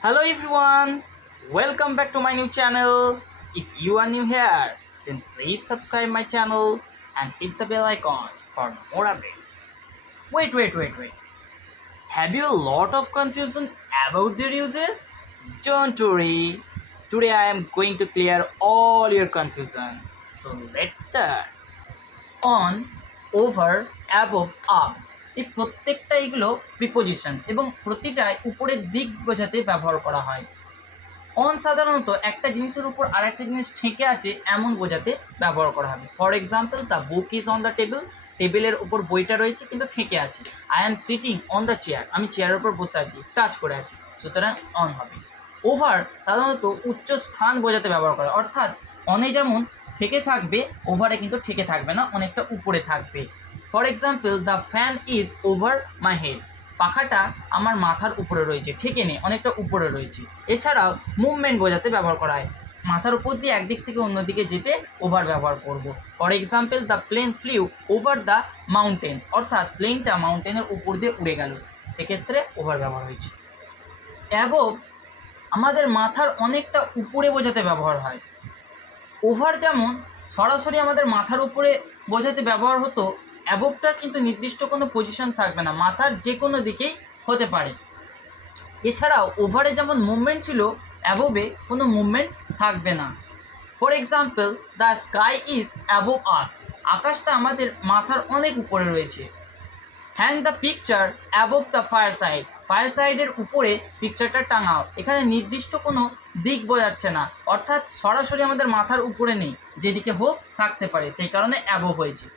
Hello everyone, welcome back to my new channel. If you are new here, then please subscribe my channel and hit the bell icon for more updates. Wait. Have you a lot of confusion about their uses? Don't worry, today I am going to clear all your confusion. So let's start. On, over, above, up এই প্রত্যেকটা এগুলো preposition এবং প্রতিটাই উপরের দিক বোঝাতে ব্যবহার করা হয়। অন সাধারণত একটা জিনিসের উপর আর একটা জিনিস ঠেকে আছে এমন বোঝাতে ব্যবহার করা হবে। For example, the book is on the table, টেবিলের উপর বইটা রয়েছে কিন্তু ঠেকে আছে। I am sitting on the chair, আমি চেয়ারের উপর বসে আছি, টাচ করে আছি, সুতরাং অন হবে। ওভার সাধারণত উচ্চ স্থান বোঝাতে ব্যবহার করা, অর্থাৎ অনে যেমন ঠেকে থাকবে ওভারে কিন্তু ঠেকে থাকবে না, অনেকটা উপরে থাকবে। For example, the fan is over my head, পাখাটা আমার মাথার উপরে রয়েছে, ঠেকে নেই, অনেকটা উপরে রয়েছে। এছাড়াও মুভমেন্ট বোঝাতে ব্যবহার করা হয়, মাথার উপর দিয়ে একদিক থেকে অন্যদিকে যেতে ওভার ব্যবহার করব। For example, the plane flew over the mountains, অর্থাৎ প্লেনটা মাউন্টেনের উপর দিয়ে উড়ে গেল, সেক্ষেত্রে ওভার ব্যবহার হয়েছে। অ্যাবভ আমাদের মাথার অনেকটা উপরে বোঝাতে ব্যবহার হয়। ওভার যেমন সরাসরি আমাদের মাথার উপরে বোঝাতে ব্যবহার হতো, অ্যাবভটার কিন্তু নির্দিষ্ট কোনো পজিশন থাকবে না, মাথার যে কোনো দিকেই হতে পারে। এছাড়াও ওভারে যেমন মুভমেন্ট ছিল, অ্যাবভে কোনো মুভমেন্ট থাকবে না। For example, the sky is above us, আকাশটা আমাদের মাথার অনেক উপরে রয়েছে। Hang the picture above the fire side, fire সাইডের উপরে পিকচারটা টাঙাও, এখানে নির্দিষ্ট কোনো দিক বোঝাচ্ছে না, অর্থাৎ সরাসরি আমাদের মাথার উপরে নেই, যেদিকে হোক থাকতে পারে, সেই কারণে অ্যাবভ হয়েছে।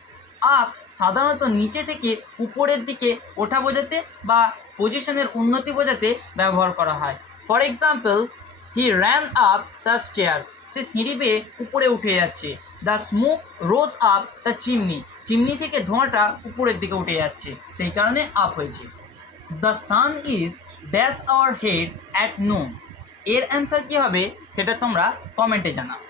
আপ সাধারণত নিচে থেকে উপরের দিকে ওঠা বোঝাতে বা পজিশনের উন্নতি বোঝাতে ব্যবহার করা হয়। For example, he ran up the stairs, সে সিঁড়ি বেয়ে উপরে উঠে যাচ্ছে। The smoke rose up the chimney, chimney থেকে ধোঁয়াটা উপরের দিকে উঠে যাচ্ছে, সেই কারণে আপ হয়েছে। The sun is dash our head at noon, এর অ্যান্সার কী হবে সেটা তোমরা কমেন্টে জানাও।